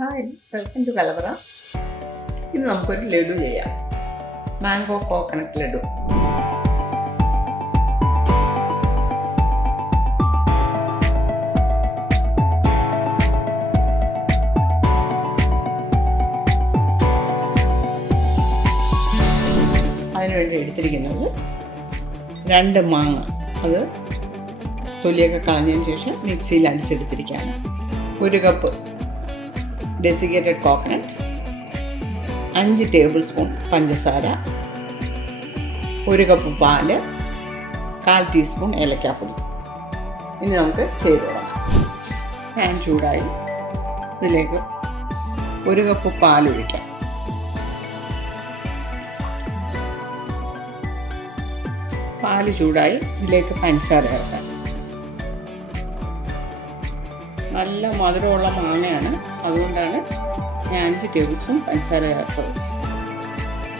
Hi, welcome to കലവറ. ഇന്ന് നമുക്കൊരു ലഡു ചെയ്യാം. Mango coconut laddu. അതിനുവേണ്ടി എടുത്തിരിക്കുന്നത് 2 മാങ്ങ. അത് തൊലിയൊക്കെ കളഞ്ഞതിന് ശേഷം മിക്സിയിൽ അടിച്ചെടുത്തിരിക്കുകയാണ്. 1 cup desiccated coconut, 5 table spoon പഞ്ചസാര, 1 കപ്പ് പാല്, 1/4 ടീസ്പൂൺ ഏലക്കാപ്പൊടി. ഇനി നമുക്ക് ചെയ്ത് തുടങ്ങാം. പാൻ ചൂടായി ഇതിലേക്ക് 1 കപ്പ് പാൽ ഒഴിക്കാം. പാല് ചൂടായി ഇതിലേക്ക് പഞ്ചസാര ചേർക്കാം. നല്ല മധുരമുള്ള മാങ്ങയാണ്, അതുകൊണ്ടാണ് ഞാൻ 5 ടേബിൾ സ്പൂൺ പഞ്ചസാര ചേർത്തത്.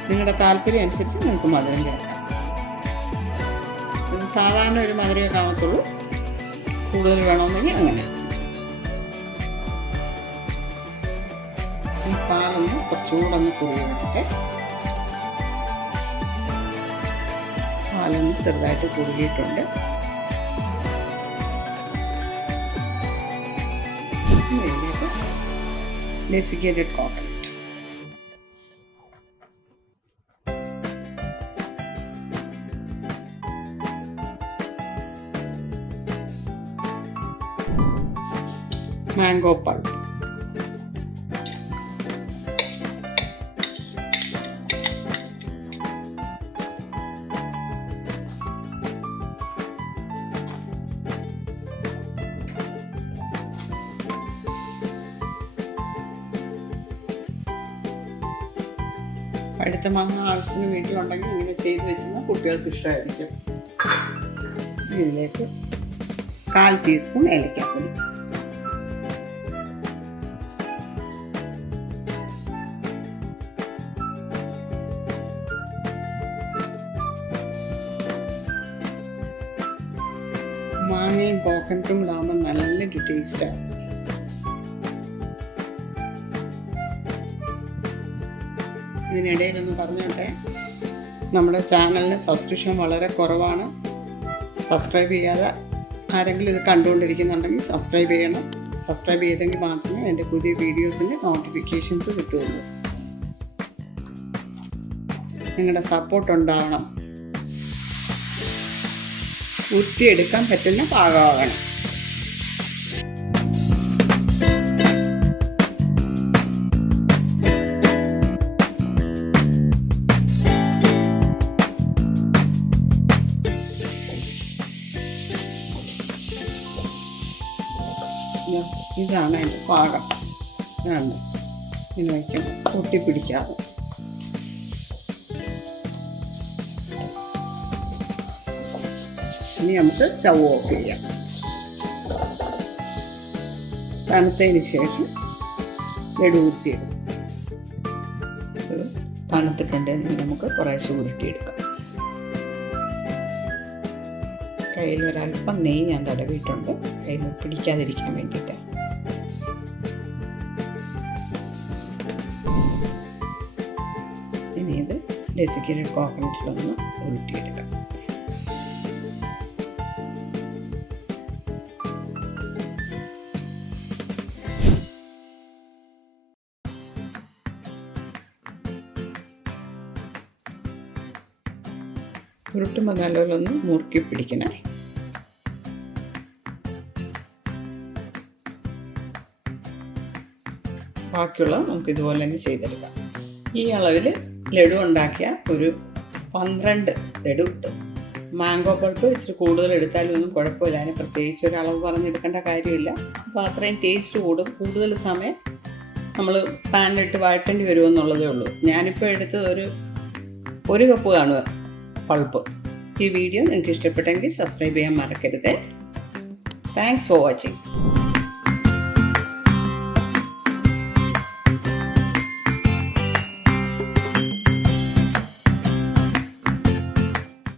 നിങ്ങളുടെ താല്പര്യം അനുസരിച്ച് നിങ്ങൾക്ക് മധുരം ചേർക്കാം. ഇത് സാധാരണ ഒരു മധുരമേ കാണത്തുള്ളൂ, കൂടുതൽ വേണമെന്നെങ്കിൽ അങ്ങനെ. ഈ പാലൊന്ന് കുറച്ചുകൂടെ കുറുകിയിട്ടെ. പാലൊന്ന് ചെറുതായിട്ട് കുറുകിയിട്ടുണ്ട്. ഡെസിക്കേറ്റഡ് കോക്കനട്ട്, മാംഗോ പൾപ്പ്, അടുത്ത മാങ്ങ ആവശ്യത്തിന് വീട്ടിലുണ്ടെങ്കിൽ ഇങ്ങനെ ചെയ്ത് വെച്ചാൽ കുട്ടികൾക്ക് ഇഷ്ടമായിരിക്കും. ഇതിലേക്ക് 1/4 ടീസ്പൂൺ ഏലക്കാപ്പൊടി, മാങ്ങയും കോക്കനട്ടും ഇടാകുമ്പോൾ നല്ലൊരു ടേസ്റ്റാണ്. ഇതിനിടയിലൊന്ന് പറഞ്ഞോട്ടെ, നമ്മുടെ ചാനലിന് സബ്സ്ക്രിപ്ഷൻ വളരെ കുറവാണ്. സബ്സ്ക്രൈബ് ചെയ്യാതെ ആരെങ്കിലും ഇത് കണ്ടുകൊണ്ടിരിക്കുന്നുണ്ടെങ്കിൽ സബ്സ്ക്രൈബ് ചെയ്യണം. സബ്സ്ക്രൈബ് ചെയ്തെങ്കിൽ മാത്രമേ എൻ്റെ പുതിയ വീഡിയോസിൻ്റെ നോട്ടിഫിക്കേഷൻസ് കിട്ടുകയുള്ളൂ. നിങ്ങളുടെ സപ്പോർട്ട് ഉണ്ടാവണം. ഊറ്റിയെടുക്കാൻ പറ്റുന്ന പാകമാകണം. ഇതാണ് അതിൻ്റെ പാകം. ഇതാണ് ഇങ്ങനെ വയ്ക്കണം, ഒട്ടിപ്പിടിക്കാതെ. ഇനി നമുക്ക് സ്റ്റൗ ഓഫ് ചെയ്യാം. തണുത്തതിന് ശേഷം ലഡു ഉരുട്ടിയെടുക്കാം. തണുത്തിട്ടുണ്ടെങ്കിൽ നമുക്ക് കുറേശ്ശെ ഉരുട്ടിയെടുക്കാം. കയ്യിൽ ഒരല്പം നെയ്യ് ഞാൻ തടവിയിട്ടുണ്ട്, കയ്യിൽ പിടിക്കാതിരിക്കാൻ വേണ്ടിയിട്ട്. ഇനി ഇത് ഡെസിക്കേറ്റഡ് കോക്കനട്ടിലൊന്ന് ഉരുട്ടിയെടുക്കാം. ഉരുട്ടുമ്പോൾ നല്ലൊന്ന് മുറുക്കി പിടിക്കണേ. ബാക്കിയുള്ളത് നമുക്ക് ഇതുപോലെ തന്നെ ചെയ്തെടുക്കാം. ഈ അളവിൽ ലഡു ഉണ്ടാക്കിയ ഒരു 12 ലഡു കിട്ടും. മാംഗോ പൾപ്പ് ഇച്ചിരി കൂടുതൽ എടുത്താലും ഒന്നും കുഴപ്പമില്ല. അതിന് പ്രത്യേകിച്ച് ഒരു അളവ് പറഞ്ഞെടുക്കേണ്ട കാര്യമില്ല. അപ്പോൾ അത്രയും ടേസ്റ്റ് കൂടും. കൂടുതൽ സമയം നമ്മൾ പാനിലിട്ട് വഴറ്റേണ്ടി വരുമെന്നുള്ളതേ ഉള്ളൂ. ഞാനിപ്പോൾ എടുത്ത് ഒരു കപ്പ് കാണുക പൾപ്പ്. ഈ വീഡിയോ നിങ്ങൾക്ക് ഇഷ്ടപ്പെട്ടെങ്കിൽ സബ്സ്ക്രൈബ് ചെയ്യാൻ മറക്കരുത്. Thanks for watching.